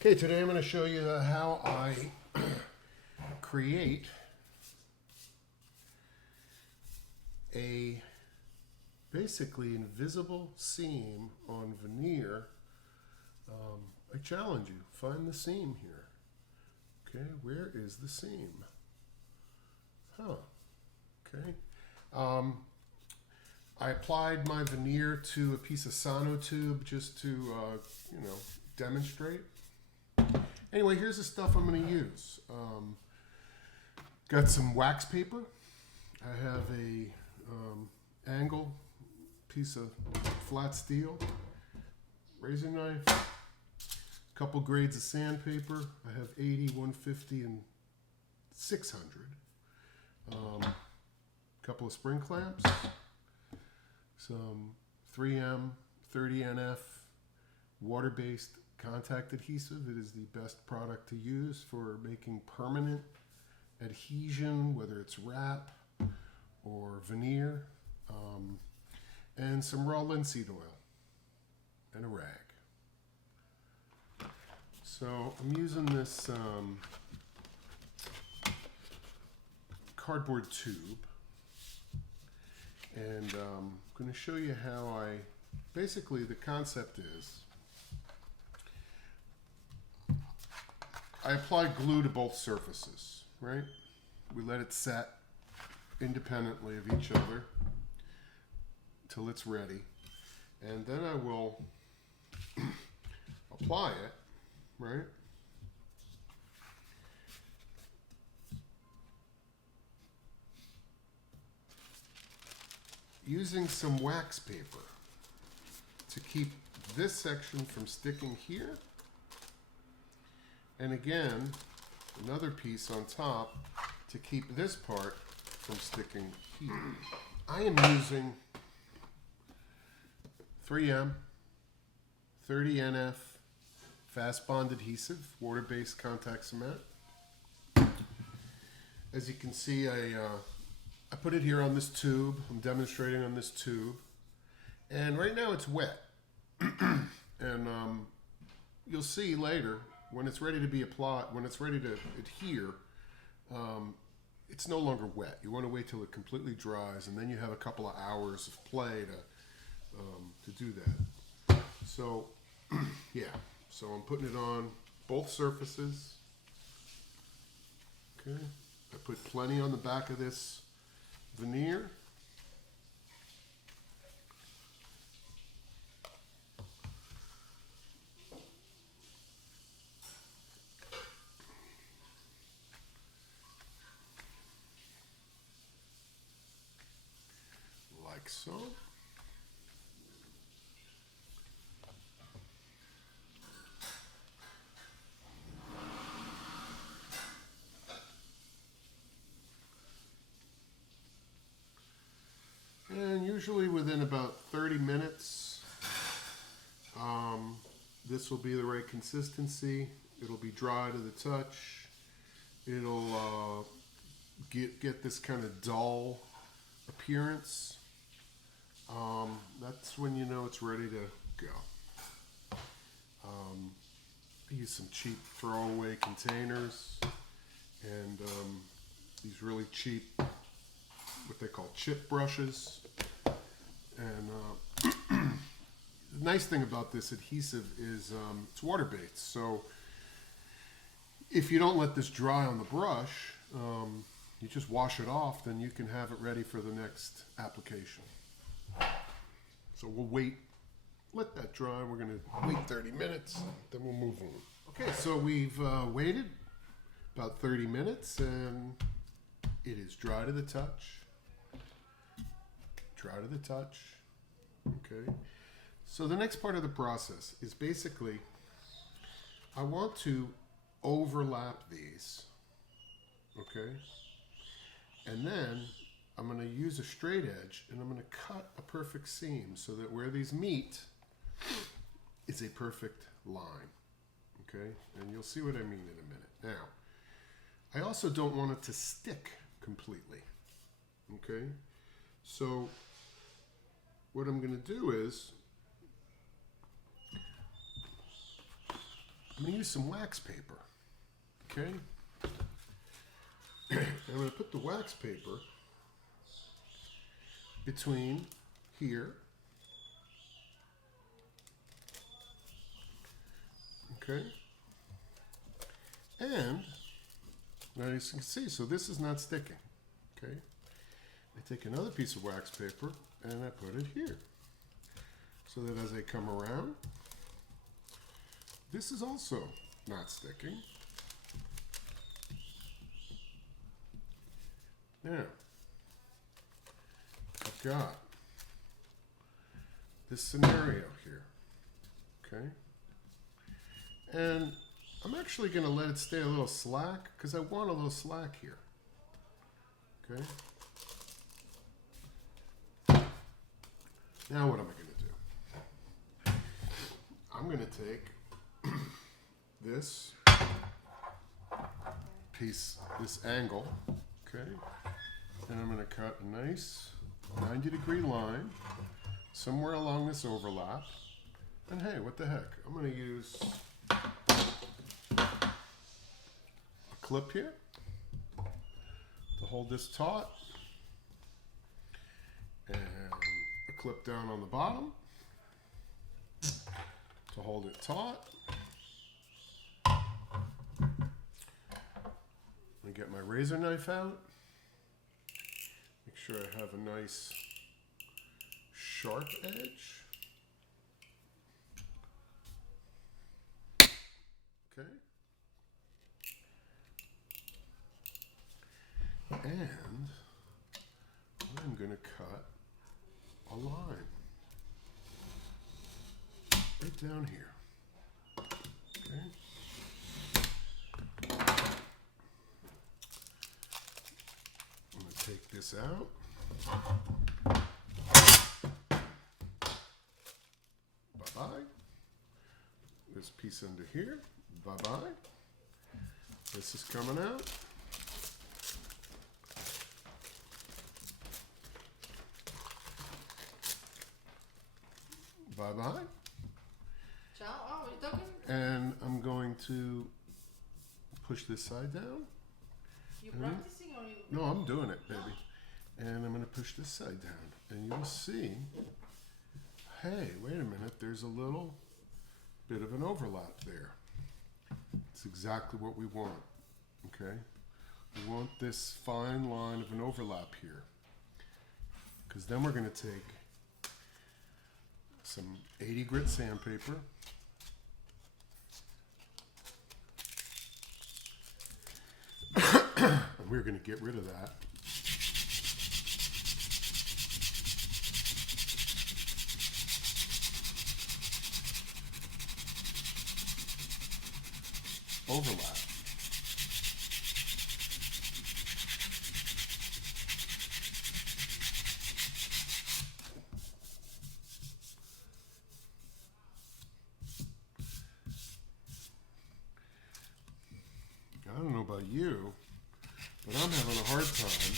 Okay, today I'm going to show you how I create a basically invisible seam on veneer. I challenge you, find the seam here. Okay, where is the seam? Okay. I applied my veneer to a piece of sonotube just to, demonstrate. Anyway, here's the stuff I'm going to use. Got some wax paper. I have a angle piece of flat steel, razor knife, a couple grades of sandpaper. I have 80, 150, and 600. A couple of spring clamps, some 3M 30NF water-based contact adhesive. It is the best product to use for making permanent adhesion, whether it's wrap or veneer, and some raw linseed oil and a rag. So I'm using this cardboard tube, and I'm going to show you how basically the concept is I apply glue to both surfaces, right? We let it set independently of each other till it's ready. And then I will apply it, right? Using some wax paper to keep this section from sticking here. And again, another piece on top to keep this part from sticking here. I am using 3M 30NF fast bond adhesive, water-based contact cement. As you can see, I put it here on this tube. I'm demonstrating on this tube. And right now it's wet. And you'll see later, when it's ready to be applied, when it's ready to adhere, it's no longer wet. You want to wait till it completely dries, and then you have a couple of hours of play to do that. So, yeah. So I'm putting it on both surfaces. Okay. I put plenty on the back of this veneer. Like so. And usually within about 30 minutes, this will be the right consistency. It'll be dry to the touch. It'll get this kind of dull appearance. That's when you know it's ready to go. I use some cheap throwaway containers and these really cheap, what they call chip brushes. And the nice thing about this adhesive is it's water-based. So if you don't let this dry on the brush, you just wash it off, then you can have it ready for the next application. So we'll wait, let that dry. We're going to wait 30 minutes, then we'll move on. Okay, so we've waited about 30 minutes, and it is dry to the touch. Dry to the touch. Okay. So the next part of the process is basically, I want to overlap these. Okay. And then I'm going to use a straight edge and I'm going to cut a perfect seam so that where these meet is a perfect line. Okay, and you'll see what I mean in a minute. Now, I also don't want it to stick completely. Okay, so what I'm going to do is I'm going to use some wax paper. Okay? I'm going to put the wax paper between here. Okay? And now as you can see, so this is not sticking. Okay? I take another piece of wax paper and I put it here. So that as I come around, this is also not sticking. Now, I've got this scenario here, okay? And I'm actually going to let it stay a little slack because I want a little slack here, okay? Now what am I going to do? I'm going to take this piece, this angle, okay? And I'm going to cut a nice 90-degree line somewhere along this overlap. And hey, what the heck? I'm going to use a clip here to hold this taut, and a clip down on the bottom to hold it taut. I get my razor knife out. Make sure I have a nice sharp edge. Okay. And I'm going to cut a line right down here. Okay. I'm going to take this out. Bye-bye. This piece under here. Bye-bye. This is coming out. Bye-bye. Ciao. Oh, you're talking? And I'm going to push this side down. You practicing or you? No, I'm doing it, baby. And I'm going to push this side down. And you'll see, hey, wait a minute, there's a little bit of an overlap there. It's exactly what we want, okay? We want this fine line of an overlap here. Because then we're going to take some 80 grit sandpaper. And we're going to get rid of that. Overlap. I don't know about you, but I'm having a hard time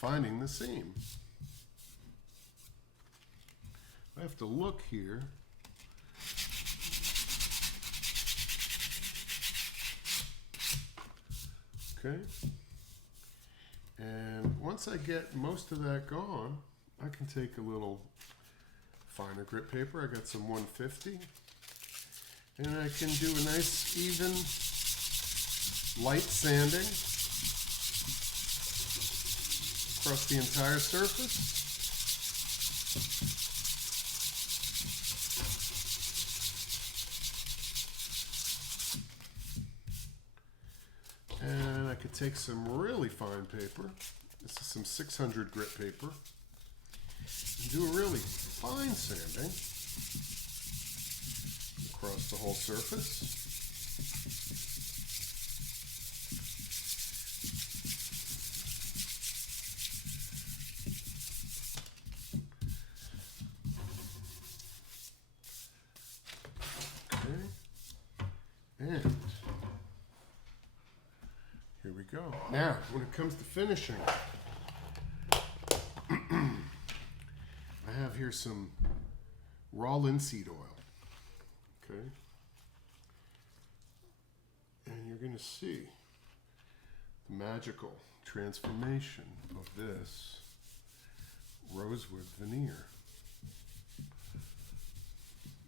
finding the seam. I have to look here. Okay. And once I get most of that gone, I can take a little finer grit paper. I got some 150. And I can do a nice, even, light sanding across the entire surface. And I could take some really fine paper. This is some 600 grit paper. And do a really fine sanding across the whole surface. Okay. And here we go. Now, when it comes to finishing, I have here some raw linseed oil. Okay. And you're going to see the magical transformation of this rosewood veneer.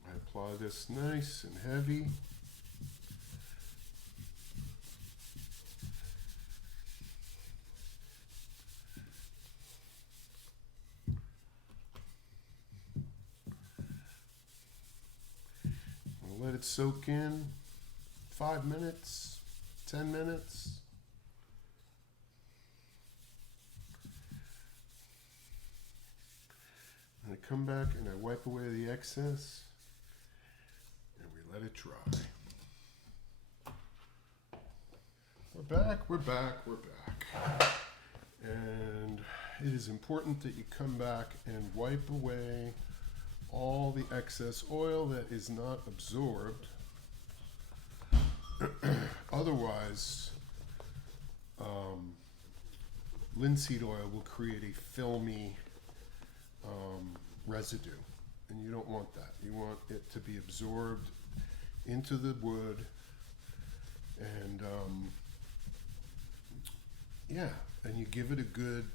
I apply this nice and heavy. I'll let it soak in 5 minutes, 10 minutes. And I come back and I wipe away the excess and we let it dry. We're back, we're back, we're back. And it is important that you come back and wipe away all the excess oil that is not absorbed. Otherwise, linseed oil will create a filmy residue, and you don't want that. You want it to be absorbed into the wood, and yeah, and you give it a good,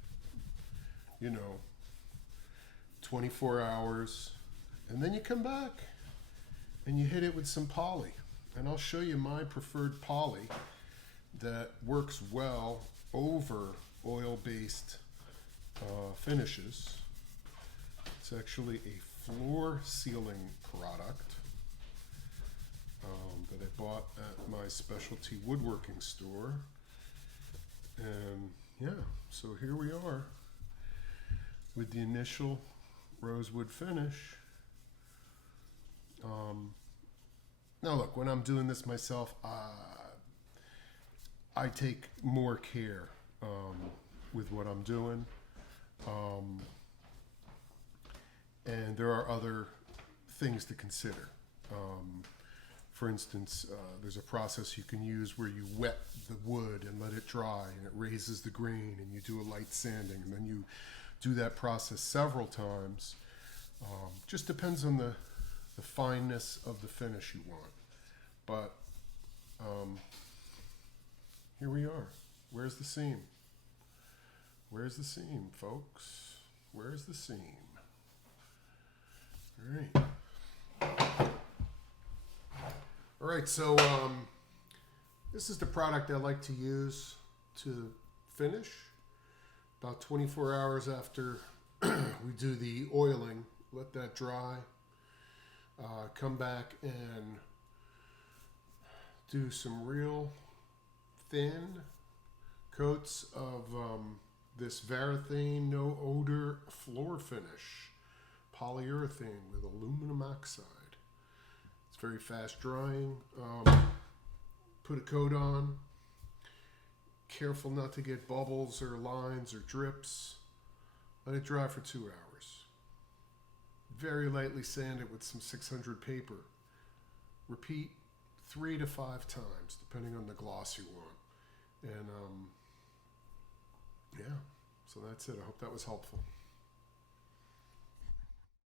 24 hours, and then you come back and you hit it with some poly. And I'll show you my preferred poly that works well over oil-based finishes. It's actually a floor sealing product that I bought at my specialty woodworking store. And yeah, so here we are with the initial rosewood finish. Now look, when I'm doing this myself, I take more care with what I'm doing. And there are other things to consider. For instance, there's a process you can use where you wet the wood and let it dry, and it raises the grain, and you do a light sanding, and then you do that process several times. Just depends on the fineness of the finish you want. But here we are. Where's the seam? Where's the seam, folks? Where's the seam? All right. All right, so this is the product I like to use to finish. About 24 hours after we do the oiling, let that dry. Come back and do some real thin coats of this Varathane no odor floor finish, polyurethane with aluminum oxide. It's very fast drying. Put a coat on. Careful not to get bubbles or lines or drips. Let it dry for 2 hours. Very lightly sand it with some 600 paper. Repeat 3 to 5 times, depending on the gloss you want. And yeah, so that's it. I hope that was helpful.